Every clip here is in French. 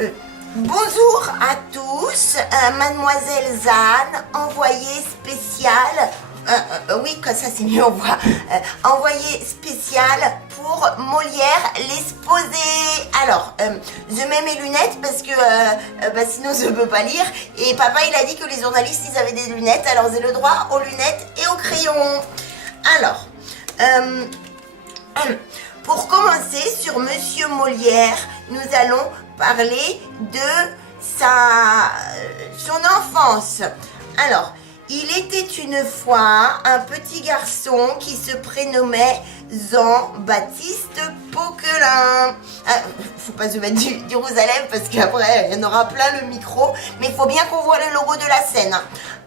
Euh, Bonjour à tous, mademoiselle Zane, envoyée spéciale, oui, comme ça c'est mieux on voit, envoyée spéciale pour Molière l'exposé. Alors, je mets mes lunettes parce que sinon je ne peux pas lire, et papa il a dit que les journalistes ils avaient des lunettes, alors j'ai le droit aux lunettes et aux crayons. Alors, pour commencer sur Monsieur Molière, nous allons parler de son enfance. Alors, il était une fois un petit garçon qui se prénommait Jean-Baptiste Poquelin. Faut pas se mettre du rouge à lèvres parce qu'après il y en aura plein le micro, mais il faut bien qu'on voit le logo de la scène.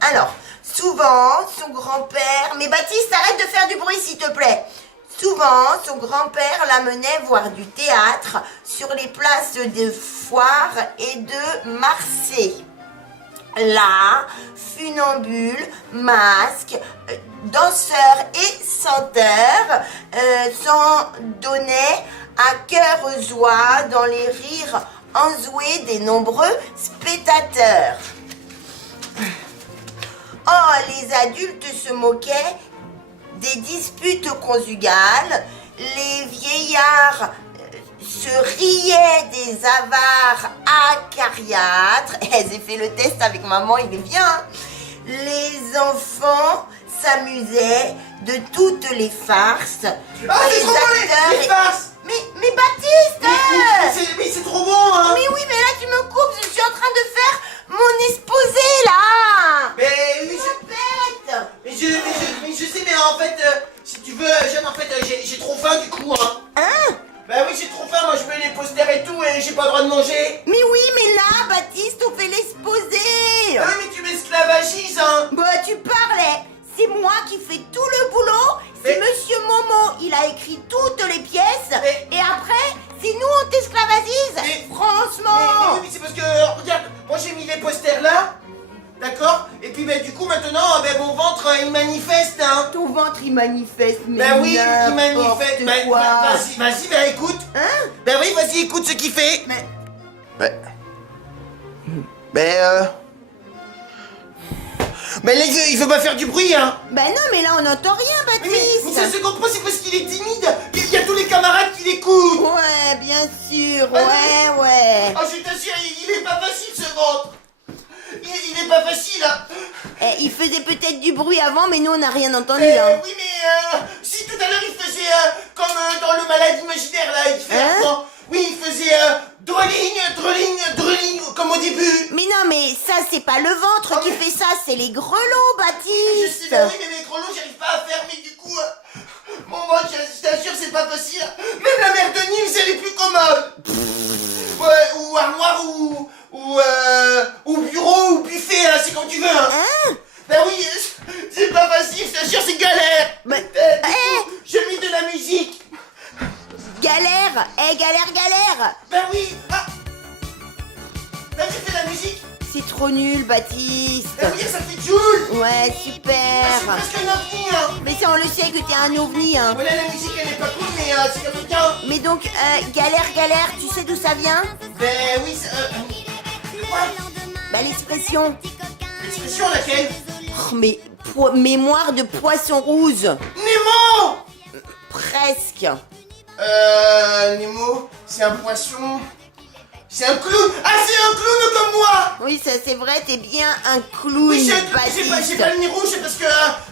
Alors, souvent, son grand-père... Mais Baptiste, arrête de faire du bruit s'il te plaît. Souvent, son grand-père l'amenait voir du théâtre sur les places de Foire et de Marseille. Là, funambules, masques, danseurs et chanteurs s'en donnaient à cœur joie dans les rires enjoués des nombreux spectateurs. Oh, les adultes se moquaient des disputes conjugales, les vieillards se riaient des avares acariâtres. J'ai fait le test avec maman, il est bien. Les enfants s'amusaient de toutes les farces. Ah, c'est trop bon les farces. Mais Baptiste Mais c'est trop bon, hein. Mais oui, mais là tu me coupes, je suis en train de faire mon exposé là. Mais oui, Bête. mais je sais, mais en fait, si tu veux, Jeanne, en fait, j'ai trop faim du coup, hein. Hein? Bah oui, j'ai trop faim, moi je mets les posters et tout, et j'ai pas le droit de manger. Mais oui, mais là, Baptiste, on fait l'exposé. Ah oui, mais tu m'esclavagises, hein. Bah, tu parlais. C'est moi qui fais tout le boulot. C'est Monsieur Momo, il a écrit toutes les pièces. Et après, c'est nous, on t'esclavagise. Franchement. Mais c'est parce que, regarde, moi j'ai mis les posters là, d'accord. Et puis bah du coup maintenant, mon ventre il manifeste, hein. Ton ventre, il manifeste, mais Bah oui, il manifeste. Vas-y, écoute. Hein? Bah oui, vas-y, écoute ce qu'il fait. Mais là, il veut pas faire du bruit, hein. Bah non, mais là, on n'entend rien, Baptiste. Mais ça se comprend, c'est parce qu'il est timide. Il y a tous les camarades qui l'écoutent. Ouais, bien sûr, Ah, ouais. Oh, je t'assure, il est pas facile, ce ventre. Il est pas facile, hein. Il faisait peut-être du bruit avant, mais nous, on n'a rien entendu, hein. Oui, mais si tout à l'heure, il faisait comme dans le malade imaginaire, là, il fait Hein? Oui, il faisait drôling, comme au début. Mais non, mais ça, c'est pas le ventre qui fait ça, c'est les grelots, Je Baptiste. sais, mais oui, mais mes grelots, j'arrive pas à faire, mais du coup, mon ventre, je t'assure, c'est pas facile. Même la mère de Nils, elle est plus commode. Ouais, ou armoire, ou bureau, ou buffet, là, c'est comme tu veux, hein. Ben oui, c'est pas facile, je t'assure, c'est galère. Mais, Du coup, je mets de la musique. galère. Galère. Ben oui. Vas-y, fais la musique. C'est trop nul, Baptiste. Ben oui, ça fait Joule. Ouais, C'est super. presque un ovni, hein. Mais ça, on le sait que t'es un ovni, hein. Voilà, la musique, elle est pas cool, mais c'est comme bien. Mais donc, galère, tu sais d'où ça vient? Ben oui, quoi? Bah, l'expression. L'expression laquelle? Oh, mais mémoire de poisson rouge. Nemo. Presque. Nemo, c'est un poisson. C'est un clown. Ah, c'est un clown comme moi. Oui, ça c'est vrai, t'es bien un clown, Oui, j'ai Baptiste. pas le nez rouge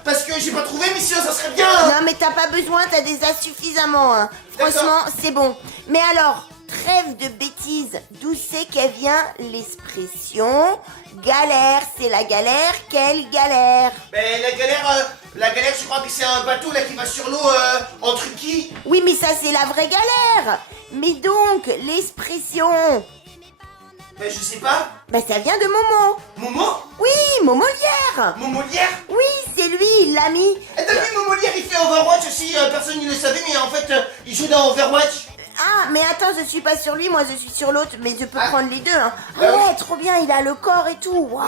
parce que j'ai pas trouvé, mais sinon ça serait bien. Non, mais t'as pas besoin, t'as déjà suffisamment, hein. Franchement, c'est bon. Mais alors, trêve de bêtises, d'où c'est qu'elle vient l'expression galère? C'est la galère, quelle galère? Ben la galère, je crois que c'est un bateau là qui va sur l'eau en truquis. Oui, mais ça c'est la vraie galère. Mais donc, l'expression, Ben je sais pas. bah ça vient de Momo. Momo? Oui, Momolière. Momolière? Oui, c'est lui, il l'a mis. T'as vu Momolière, il fait Overwatch aussi, personne ne le savait, mais en fait il joue dans Overwatch. Ah, mais attends, je suis pas sur lui, moi je suis sur l'autre, mais je peux Ah. prendre les deux. Hein. Bah Ah ouais, oui. trop bien, il a le corps et tout. Waouh.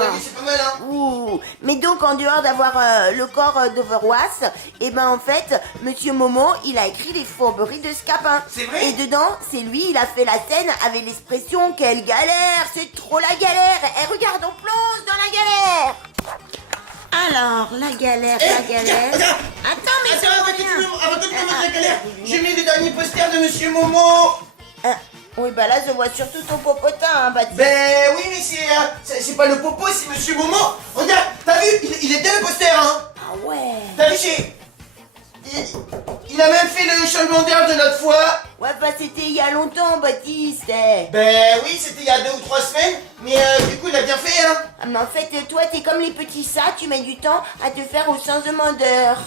T'as vu, c'est pas mal, hein. Ouh. Mais donc en dehors d'avoir le corps d'Overwas, et ben en fait, Monsieur Momo, il a écrit les fourberies de Scapin. C'est vrai? Et dedans, c'est lui, il a fait la scène avec l'expression quelle galère, c'est trop la galère. Et regarde, on plonge dans la galère. Alors, la galère, la galère. Regarde. Attends, mais c'est Attends, pas avant que tu rien. me mettes la galère, j'ai mis le dernier poster de Monsieur Momo. Oui, bah là, je vois surtout ton popotin, hein, Baptiste. Ben oui, mais c'est pas le popo, c'est Monsieur Momo. Regarde, t'as vu, il était le poster, hein. Ah ouais. T'as vu, il a même fait le changement d'air de notre fois. Ouais, bah c'était il y a longtemps, Baptiste. Eh. Ben oui, c'était il y a 2 ou 3 semaines, mais du coup, il a bien fait, hein. Ah, mais en fait, toi, t'es comme les petits chats, tu mets du temps à te faire au changement d'heure.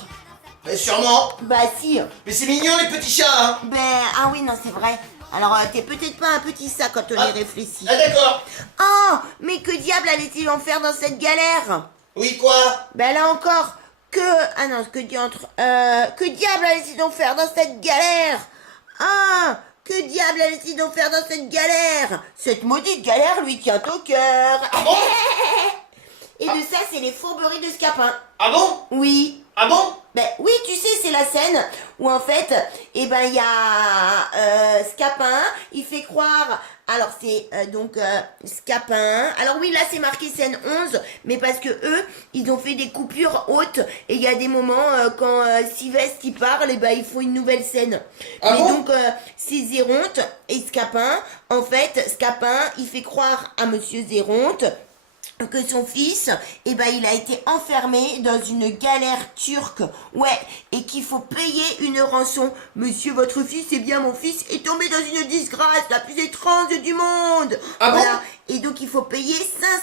Ben sûrement. Bah si. Mais c'est mignon, les petits chats, hein. Ben, ah oui, non, c'est vrai. Alors, t'es peut-être pas un petit chat quand on y réfléchit. Ah d'accord. Oh, mais que diable allait-il en faire dans cette galère? Oui, quoi? Ben là encore, ah non, que diable allait-il donc faire dans cette galère? Ah, que diable allait-il donc faire dans cette galère? Cette maudite galère lui tient au cœur. Ah bon? Et de ça, c'est les fourberies de Scapin. Ah bon? Oui. Ah bon? Ben oui, tu sais, c'est la scène où en fait, eh ben il y a Scapin, il fait croire. Alors c'est donc Scapin. Alors oui, là c'est marqué scène 11, mais parce que eux, ils ont fait des coupures hautes et il y a des moments quand Sylvestre il parle, et ben il faut une nouvelle scène. Ah mais bon? donc c'est Zéronte et Scapin. En fait, Scapin, il fait croire à Monsieur Zéronte que son fils, eh ben, il a été enfermé dans une galère turque. Ouais, et qu'il faut payer une rançon. Monsieur, votre fils, c'est bien mon fils, est tombé dans une disgrâce la plus étrange du monde. Ah bon? Voilà. Et donc, il faut payer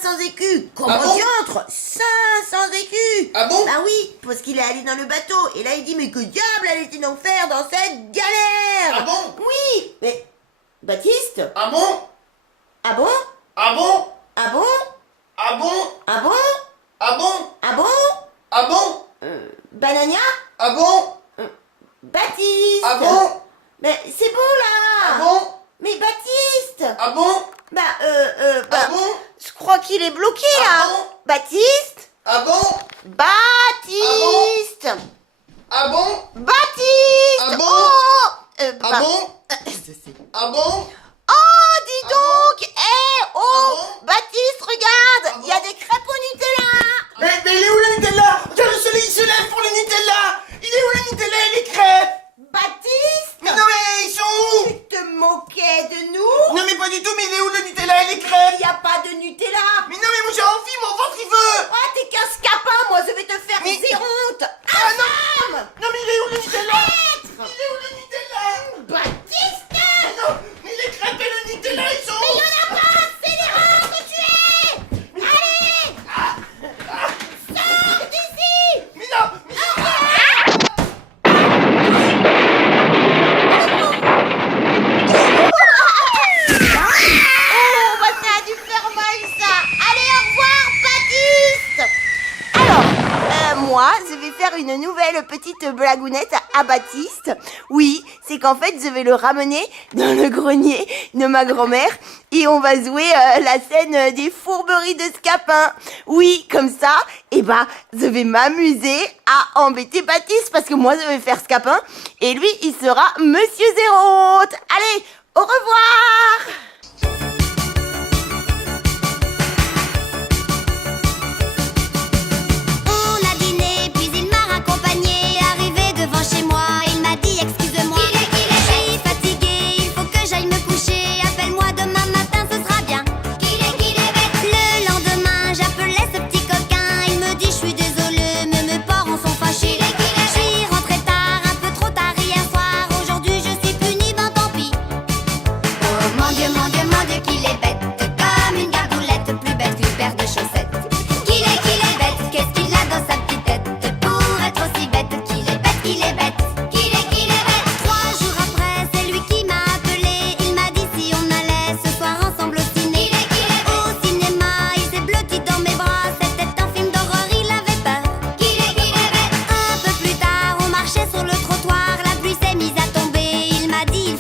500 écus. Comment Ah bon? diantre 500 écus. Ah bon? Bah oui, parce qu'il est allé dans le bateau. Et là, il dit, mais que diable allait-il donc faire dans cette galère? Ah bon? Oui, mais... Baptiste? Ah bon? Ah bon? Ah bon? Ah bon? Ah bon? Ah bon? Ah bon? Ah bon? Ah bon? Banania? Ah bon? Baptiste! Ah bon? Mais c'est bon là! Ah bon? Mais Baptiste! Ah bon? Bah, Ah bon? je crois qu'il est bloqué là! Ah bon? Baptiste! Ah bon? Baptiste! Ah bon? Baptiste! Ah bon? Oh! Ah bon? Ah bon? Oh, dis Ah donc! Oh! Ah bon? Baptiste, regarde! Ah Il y a bon? des crêpes au Nutella! Mais il est où le Nutella? Regarde, le soleil il se lève pour le Nutella! Il est où le Nutella et les crêpes? Baptiste! Mais non mais ils sont où? Tu te moquais de nous? Non mais pas du tout, mais il est où le Nutella et les crêpes? Il n'y a pas de Nutella! Mais non mais moi j'ai envie, mon ventre il veut! Ah, t'es qu'un scapin, moi, je vais te faire Mais- des honte! Ah non! Non mais il est où le Nutella? Il est où le Nutella? Baptiste! Mais non! Mais les crêpes et le Nutella ils sont où? Il y en a pas! C'est l'erreur que tu es! Allez! Sors d'ici! Mais non! Mais... Oh, bah ça a dû faire mal, ça! Allez, au revoir, Baptiste! Alors, moi, je vais faire une nouvelle petite blagounette à Baptiste. Oui, c'est qu'en fait, je vais le ramener dans le grenier de ma grand-mère et on va jouer la scène des fourberies de Scapin. Oui, comme ça, et bah, je vais m'amuser à embêter Baptiste parce que moi, je vais faire Scapin et lui, il sera Monsieur Zéronte. Allez, au revoir! On a dîné, puis il m'a raccompagné. Arrivé devant chez moi, il m'a dit excuse-moi. Je suis fatiguée, il faut que j'aille me coucher. Appelle-moi demain matin, ce sera bien. Le lendemain, j'appelais ce petit coquin. Il me dit je suis désolée, mais mes parents sont fâchés. Je suis rentrée tard, un peu trop tard hier soir. Aujourd'hui je suis punie, ben tant pis. Oh mon Dieu, qu'il est bête. Comme une gargoulette, plus bête qu'une paire de chaussettes. Qu'il est bête, qu'est-ce qu'il a dans sa petite tête? Pour être aussi bête, qu'il est bête, qu'il est bête. Qu'il est bête. 3 jours après, c'est lui qui m'a appelé. Il m'a dit si on allait ce soir ensemble au ciné. Au cinéma, il s'est blotti dans mes bras. C'était un film d'horreur, il avait peur. Qu'il est bête. Un peu plus tard, on marchait sur le trottoir. La pluie s'est mise à tomber. Il m'a dit il